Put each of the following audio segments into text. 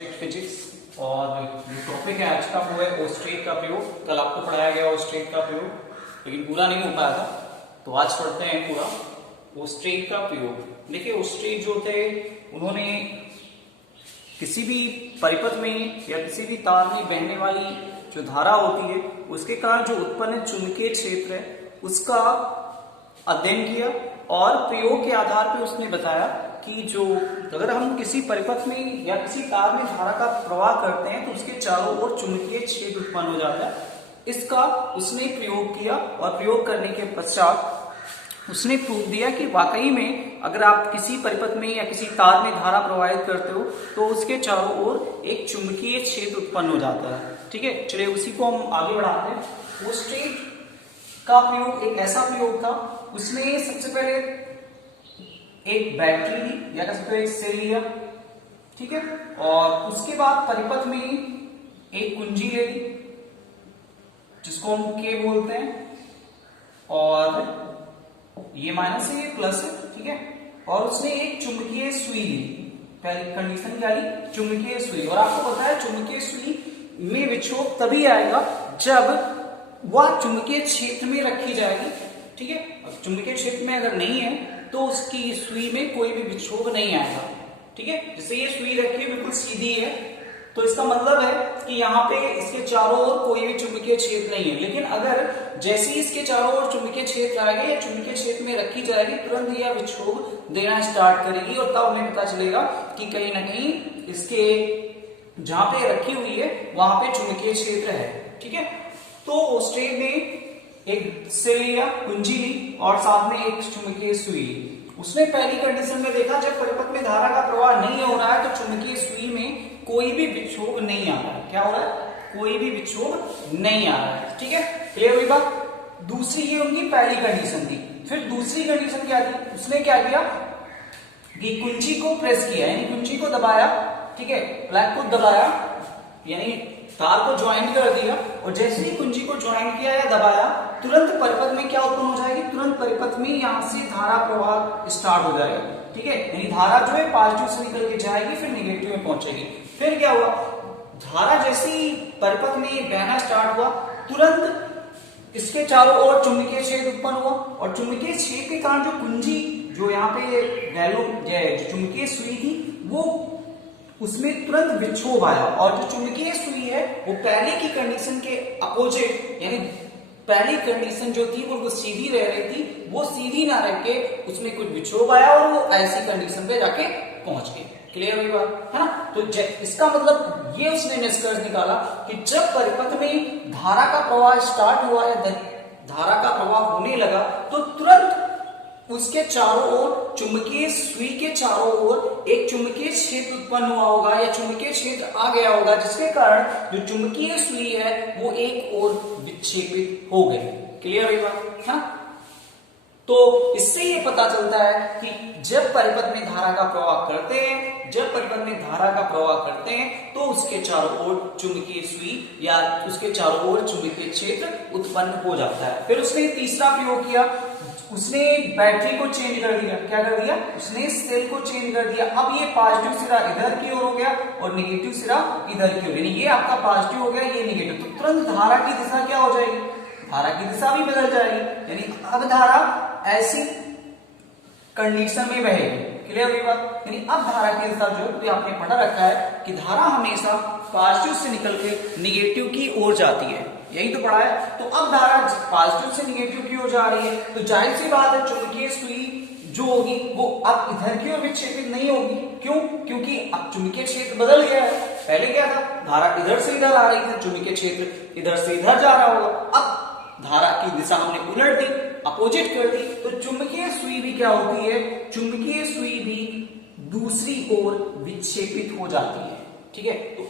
Physics और जो topic है आज का वो है ओस्ट्रेट का प्रयोग। कल आपको पढ़ाया गया ओस्ट्रेट का प्रयोग, लेकिन पूरा नहीं हो पाया था, तो आज पढ़ते हैं पूरा ओस्ट्रेट का प्रयोग। देखिए ओस्ट्रेट जो थे उन्होंने किसी भी परिपथ में या किसी भी तार में बहने वाली जो धारा होती है उसके कारण जो उत्पन्न चुंबकीय क्षेत्र है उसका अध्ययन किया और प्रयोग के आधार पर उसने बताया कि जो अगर हम किसी परिपथ में या किसी तार में धारा का प्रवाह करते हैं तो उसके चारों ओर चुंबकीय क्षेत्र उत्पन्न हो जाता है। इसका उसने प्रयोग किया और प्रयोग करने के पश्चात उसने प्रूव दिया कि वाकई में अगर आप किसी परिपथ में या किसी तार में धारा प्रवाहित करते हो तो उसके चारों ओर एक चुंबकीय क्षेत्र उत्पन्न हो जाता है। ठीक है, चलिए उसी को हम आगे बढ़ाते हैं। ओस्ट्रेट का प्रयोग एक ऐसा प्रयोग था, उसने सबसे पहले एक बैटरी ली या कह सकते हो एक सेल लिया, ठीक है, और उसके बाद परिपथ में एक कुंजी ले ली जिसको हम के बोलते हैं, और ये माइनस है ये प्लस है, ठीक है, और उसने एक चुंबकीय सुई ली। पहली कंडीशन क्या ली? चुंबकीय सुई। और आपको पता है चुंबकीय सुई में विक्षोभ तभी आएगा जब वह चुंबकीय क्षेत्र में रखी जाएगी, ठीक है। चुंबकीय क्षेत्र में अगर नहीं है तो उसकी सुई में कोई भी विक्षोभ नहीं आएगा, ठीक है। जैसे ये सुई रखी है बिल्कुल सीधी है तो इसका मतलब है कि यहाँ पे इसके चारों ओर कोई भी चुंबकीय क्षेत्र नहीं है, लेकिन अगर जैसे ही इसके चारों ओर चुंबकीय क्षेत्र आएगा या चुंबकीय क्षेत्र में रखी जाएगी तुरंत यह विक्षोभ देना स्टार्ट करेगी और तब हमें पता चलेगा कि कहीं ना कहीं इसके जहां पे रखी हुई है वहां पे चुंबकीय क्षेत्र है, ठीक है। तो ओस्ट्रेट ने एक सेल लिया, कुंजी ली और साथ में एक चुंबकीय सुई ली। उसने पहली कंडीशन में देखा जब परिपथ में धारा का प्रवाह नहीं हो रहा है तो चुंबकीय सुई में कोई भी विक्षोभ नहीं आ रहा है। क्या हो रहा है? कोई भी विक्षोभ नहीं आ रहा है, ठीक है, क्लियर हुई बात। दूसरी ये उनकी पहली कंडीशन थी। फिर दूसरी कंडीशन क्या थी? उसने क्या किया कि कुंजी को प्रेस किया, यानी कुंजी को दबाया, ठीक है, प्लग को दबाया यानी तार को ज्वाइन कर दिया, और जैसे ही कुंजी को ज्वाइन किया या दबाया तुरंत परिपथ में क्या उत्पन्न हो जाएगी? तुरंत परिपथ में यहां से धारा प्रवाह स्टार्ट हो जाएगा, ठीक है, यानी धारा जो है पॉजिटिव से निकल के जाएगी फिर नेगेटिव में पहुंचेगी। फिर क्या हुआ? धारा जैसे ही परिपथ में बहना स्टार्ट हुआ तुरंत इसके चारों ओर चुंबकीय क्षेत्र उत्पन्न हुआ, और चुंबकीय क्षेत्र के कारण जो कुंजी जो यहाँ पे वैल्यू जो चुंबकीय सुई थी वो उसमें तुरंत विक्षोभ आया, और जो चुंबकीय सुई है वो पहले की कंडीशन के अपोजिट, यानी पहली कंडीशन जो थी वो सीधी रह रही थी, वो सीधी ना रह के उसमें कुछ विक्षोभ आया और वो ऐसी कंडीशन पे जाके पहुंच गई। क्लियर हुई बात है ना? तो इसका मतलब ये उसने निष्कर्ष निकाला कि जब परिपथ में धारा का प्रवाह स्टार्ट हुआ या धारा का प्रवाह होने लगा तो तुरंत उसके चारों ओर चुंबकीय सुई के चारों ओर एक चुंबकीय क्षेत्र उत्पन्न हुआ होगा या चुंबकीय क्षेत्र आ गया होगा, जिसके कारण जो चुंबकीय सुई है वो एक ओर विक्षेपित हो गई। क्लियर हुई बात है? तो इससे ये पता चलता है कि जब परिपथ में धारा का प्रवाह करते हैं, जब परिपथ में धारा का प्रवाह करते हैं तो उसके चारों ओर चुंबकीय सुई या उसके चारों ओर चुंबकीय क्षेत्र उत्पन्न हो जाता है। फिर उसने तीसरा प्रयोग किया, उसने बैटरी को चेंज कर दिया। क्या कर दिया? उसने सेल को चेंज कर दिया। अब ये पॉजिटिव सिरा इधर की ओर हो गया और नेगेटिव सिरा इधर की ओर, यानी ये आपका पॉजिटिव हो गया, ये नेगेटिव, तो तुरंत धारा की दिशा क्या हो जाएगी? धारा की दिशा भी बदल जाएगी, यानी अब धारा ऐसी कंडीशन में बहेगी। क्लियर हुई बात? यानी अब धारा की दिशा जो आपने पढ़ा रखा है कि धारा हमेशा पॉजिटिव से निकल के निगेटिव की ओर जाती है, यही तो पढ़ा है। तो अब धारा पॉजिटिव से निगेटिव की ओर जा रही है तो जाहिर सी बात है चुंबकीय सुई जो होगी वो अब इधर की ओर विक्षेपित नहीं होगी। क्यों? क्योंकि अब चुंबकीय क्षेत्र बदल गया है। पहले क्या था? धारा इधर से इधर आ रही थी, चुंबकीय क्षेत्र इधर से इधर जा रहा होगा। अब धारा की दिशा हमने उलट दी, अपोजिट कर दी, तो चुंबकीय सुई भी क्या होती है? चुंबकीय सुई भी दूसरी ओर विक्षेपित हो जाती है, ठीक है। तो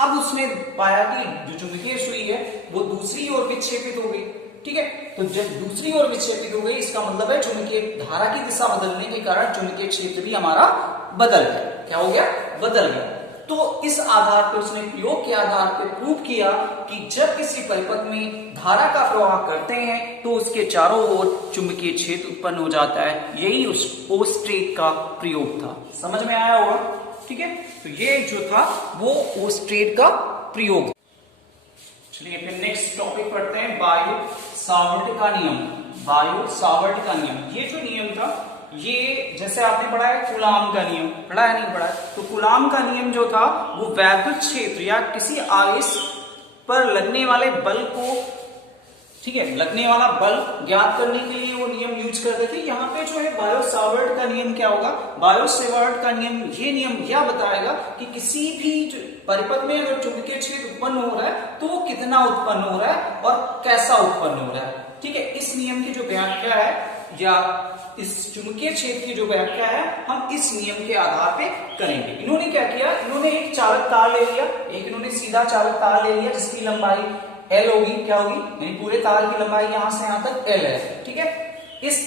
अब उसने पाया कि जो चुंबकीय सुई है वो दूसरी ओर विक्षेपित हो गई, ठीक है। तो जब दूसरी ओर विक्षेपित हो गई इसका मतलब है चुंबकीय धारा की दिशा बदलने के कारण चुंबकीय क्षेत्र भी हमारा बदल गया। क्या हो गया? बदल गया। तो इस आधार पर उसने प्रयोग के आधार पर प्रूव किया कि जब किसी परिपथ में धारा का प्रवाह करते हैं तो उसके चारों ओर चुंबकीय क्षेत्र उत्पन्न हो जाता है। यही उस ओस्ट्रेट का प्रयोग था। समझ में आया होगा? ठीक है, तो ये जो था वो स्ट्रेट का प्रयोग। चलिए फिर नेक्स्ट टॉपिक पढ़ते हैं, बायो सावर्ट का नियम। बायो सावर्ट का नियम, ये जो नियम था, ये जैसे आपने पढ़ा है कूलाम का नियम, पढ़ा है नहीं पढ़ा है? तो कूलाम का नियम जो था वो वैद्युत क्षेत्र या किसी आवेश पर लगने वाले बल को, ठीक है, लगने वाला बल ज्ञात करने के लिए वो नियम यूज करते थे। यहाँ पे जो है बायो सावर्ट का नियम क्या होगा? बायो सावर्ट का नियम, ये नियम यह बताएगा कि किसी भी परिपथ में अगर चुंबकीय क्षेत्र उत्पन्न हो रहा है तो वो कितना उत्पन्न हो रहा है और कैसा उत्पन्न हो रहा है। ठीक है, इस नियम की जो व्याख्या है या इस चुंबकीय क्षेत्र की जो व्याख्या है हम इस नियम के आधार पे करेंगे। इन्होंने क्या किया, इन्होंने एक चालक तार ले लिया, एक इन्होंने सीधा चालक तार ले लिया जिसकी लंबाई L होगी, क्या होगी, यानी पूरे तार की लंबाई यहां से यहां तक L है। ठीक है, इस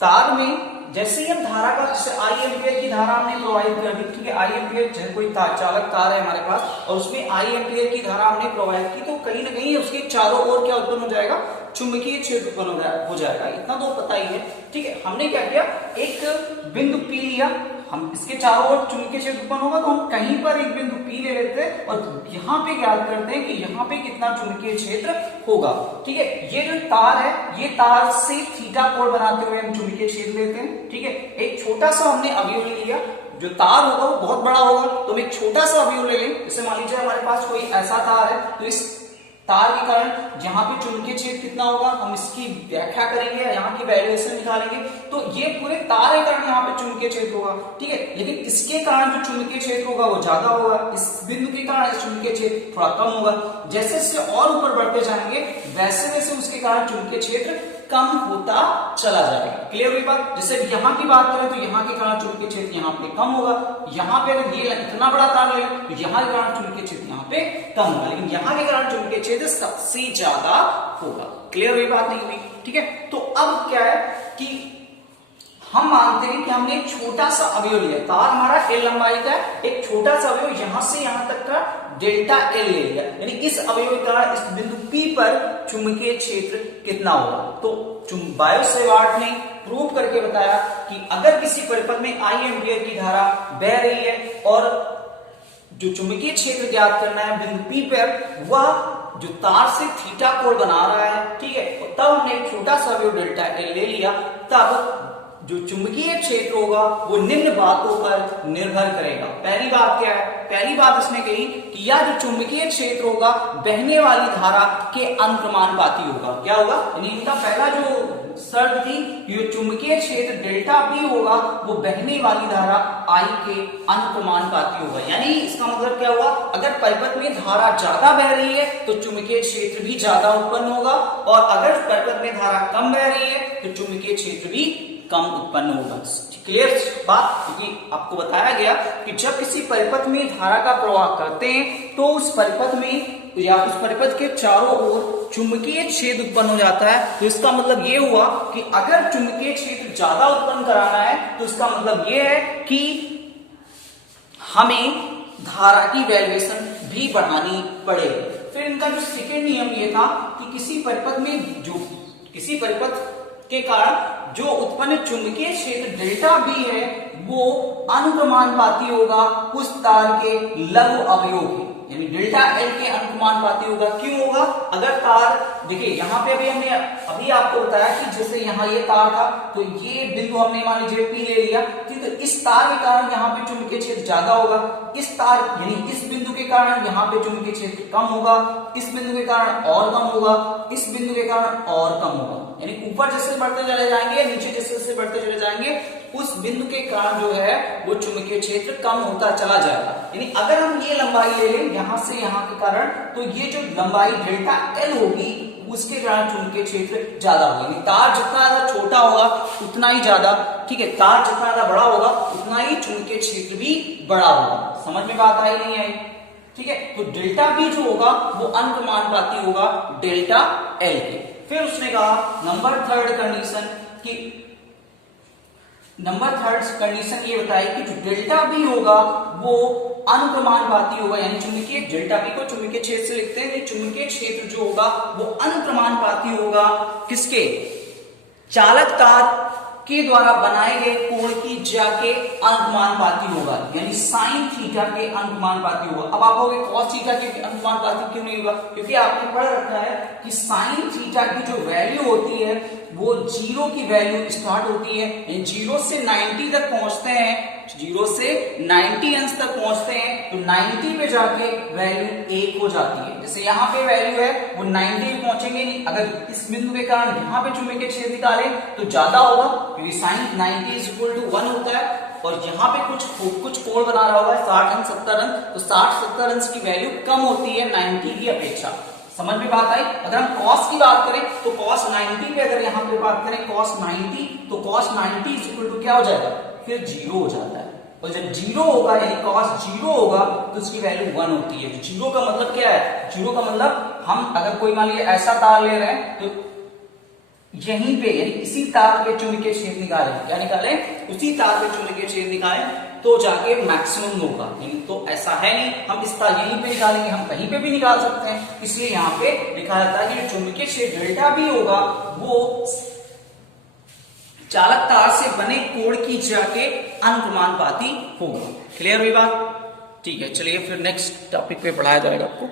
तार में जैसे ही हम धारा का, जैसे I एम्पियर की धारा हमने प्रोवाइड कर दी, ठीक है, I एम्पियर, जैसे कोई चालक तार है हमारे पास और उसमें I एम्पियर की धारा हमने प्रोवाइड की, तो कहीं ना कहीं उसके चारों ओर क्या उत्पन्न हो जाएगा, चुंबकीय क्षेत्र उत्पन्न हो जाएगा। इतना तो पता ही है। ठीक है, हमने क्या किया, एक बिंदु P लिया, हम इसके चारों ओर चुंबकीय क्षेत्र उत्पन्न होगा तो हम कहीं पर एक बिंदु P ले लेते हैं और यहाँ पे ज्ञात करते हैं कि यहाँ पे कितना चुंबकीय क्षेत्र होगा। ठीक है, ये जो तार है, ये तार से थीटा कोण बनाते हुए हम चुंबकीय क्षेत्र लेते हैं। ठीक है, एक छोटा सा हमने अवयव ले लिया, जो तार होगा वो बहुत बड़ा होगा तो हम एक छोटा सा अवयव ले लें। जैसे मान लीजिए हमारे पास कोई ऐसा तार है, तो इस तार के कारण यहाँ पे चुंबकीय क्षेत्र कितना होगा हम इसकी व्याख्या करेंगे, यहाँ की वैल्यूएशन निकालेंगे। तो ये पूरे तार के कारण यहाँ पे चुंबकीय क्षेत्र होगा। ठीक है, लेकिन इसके कारण जो चुंबकीय क्षेत्र होगा वो ज्यादा होगा, इस बिंदु के कारण इस चुंबकीय क्षेत्र थोड़ा कम होगा। जैसे जैसे और ऊपर बढ़ते जाएंगे वैसे वैसे उसके कारण चुंबकीय क्षेत्र कम होता चला जाएगा। क्लियर हुई बात? जैसे यहाँ की बात करें तो यहाँ के कारण चुंबकीय क्षेत्र यहाँ पे कम होगा, यहाँ पे अगर ये इतना बड़ा तार ले तो यहाँ के कारण चुंबकीय क्षेत्र यहाँ पे कम होगा, लेकिन यहाँ के कारण चुंबकीय क्षेत्र सबसे ज्यादा होगा। क्लियर हुई बात नहीं हुई? ठीक है, तो अब क्या है कि हम मानते हैं कि हमने एक छोटा सा अवयव लिया, तार हमारा L लंबाई का है, एक छोटा सा अवयव यहां से यहां तक का डेल्टा L ले लिया, यानी इस अवयव का इस बिंदु P पर चुंबकीय क्षेत्र कितना होगा। तो बायो सावर्ट ने प्रूव करके बताया कि अगर किसी परिपथ में I एम्पियर की धारा बह रही है और जो चुंबकीय क्षेत्र ज्ञात करना है बिंदु P पर, वह जो तार से थीटा कोण बना रहा है, ठीक है, तब हमने एक छोटा सा अवयव डेल्टा L ले लिया, तब जो चुंबकीय क्षेत्र होगा वो निम्न बातों पर निर्भर करेगा। पहली बात क्या है, पहली बात इसने कही कि यह जो चुंबकीय क्षेत्र होगा बहने वाली धारा के अनुक्रमानुपाती होगा। क्या होगा, यानी इनका पहला जो शर्त थी ये चुंबकीय क्षेत्र डेल्टा P होगा वो बहने वाली धारा I के अनुक्रमानुपाती होगा। यानी इसका मतलब क्या हुआ, अगर परिपथ में धारा ज्यादा बह रही है तो चुंबकीय क्षेत्र भी ज्यादा उत्पन्न होगा, और अगर परिपथ में धारा कम बह रही है तो चुंबकीय क्षेत्र भी कम उत्पन्न होगा। क्लियर बात? क्योंकि आपको बताया गया कि जब किसी परिपथ में धारा का प्रवाह करते हैं तो उस परिपथ में या उस परिपथ के चारों ओर चुंबकीय क्षेत्र उत्पन्न हो जाता है। तो इसका मतलब ये हुआ कि अगर चुंबकीय क्षेत्र ज्यादा उत्पन्न कराना है तो इसका मतलब ये है कि हमें धारा की वैल्यूएशन भी बढ़ानी पड़ेगी। फिर इनका जो सेकेंड नियम ये था कि किसी परिपथ में जो किसी परिपथ के कारण जो उत्पन्न चुंबकीय क्षेत्र डेल्टा B है वो अनुक्रमानुपाती होगा उस तार के लघु अवयव के, यानी डेल्टा L के अनुक्रमानुपाती होगा। क्यों होगा, अगर तार देखिए यहाँ पे भी हमने अभी आपको बताया कि जैसे यहाँ ये तार था तो ये बिंदु हमने मान लीजिए P ले लिया, ठीक, तो इस तार के कारण यहाँ पे चुंबकीय क्षेत्र ज्यादा होगा, इस तार यानी इस बिंदु के कारण यहाँ पे चुंबकीय क्षेत्र कम होगा, इस बिंदु के कारण और कम होगा, इस बिंदु के कारण और कम होगा। यानी ऊपर जैसे बढ़ते चले जाएंगे, नीचे जैसे बढ़ते चले जाएंगे, उस बिंदु के कारण जो है वो चुंबकीय क्षेत्र कम होता चला जाएगा। यानी अगर हम ये लंबाई ले लें यहां से यहां के कारण, तो ये जो लंबाई डेल्टा L होगी उसके कारण चुंबकीय क्षेत्र ज्यादा होगा। तार जितना ज्यादा छोटा होगा उतना ही ज्यादा, ठीक है, तार जितना ज्यादा बड़ा होगा उतना ही चुंबकीय क्षेत्र भी बड़ा होगा। समझ में बात आई नहीं आई? ठीक है, तो डेल्टा B जो होगा वो अनुक्रमानुपाती होगा डेल्टा L के। फिर उसने कहा नंबर थर्ड कंडीशन ये बताई कि जो डेल्टा B होगा वो अनुक्रमानुपाती होगा, यानी चुंबकीय डेल्टा B को चुंबकीय क्षेत्र से लिखते हैं, चुंबकीय क्षेत्र जो होगा वो अनुक्रमानुपाती होगा किसके, चालक तार के द्वारा बनाए गए कोण की जाके अंकमानुपाती होगा, यानी साइन थीटा के अंकमानुपाती होगा। अब आप कहोगे कॉस थीटा के अंकमानुपाती क्यों नहीं होगा? क्योंकि आपने पढ़ रखा है कि साइन थीटा की जो वैल्यू होती है वो 0 की वैल्यू स्टार्ट होती है, 0 से 90 तक पहुंचते हैं, 0 से 90 अंश तक पहुंचते हैं, तो 90 पे जाके वैल्यू 1 हो जाती है। जैसे यहाँ पे वैल्यू है वो 90 पे पहुंचेंगे नहीं, अगर इस बिंदु के कारण यहाँ पे चुंबकीय क्षेत्र निकाले तो ज्यादा होगा, क्योंकि साइन 90 = 1 होता है, और यहाँ पे कुछ कोण बना रहा होगा 60 अंश 70 अंश, तो 60-70 अंश की वैल्यू कम होती है 90 की अपेक्षा। समझ में बात आई? अगर हम cos की बात करें तो cos 90 पे, अगर यहाँ पे बात करें cos 90, तो cos 90 = क्या हो जाएगा? फिर 0 हो जाता है, और जब 0 होगा यानी cos 0 होगा तो उसकी वैल्यू 1 होती है। 0 का मतलब क्या है? 0 का मतलब हम अगर कोई मान लीजिए ऐसा तार ले रहे हैं तो यहीं पे यानी इसी तार के चुंबकीय क्षेत्र निकालें, क्या निकालें? उसी तार के चुंबकीय क्षेत्र निकालें तो जाके मैक्सिमम होगा, नहीं तो ऐसा है नहीं हम इस तार यहीं पे निकालेंगे, हम कहीं पे भी निकाल सकते हैं। इसलिए यहाँ पे लिखा जाता है कि जो चुंबकीय क्षेत्र डेल्टा भी होगा वो चालक तार से बने कोण की जाके अंकमानुपाती होगा। क्लियर हुई बात? ठीक है, चलिए फिर नेक्स्ट टॉपिक पे पढ़ाया जाएगा आपको।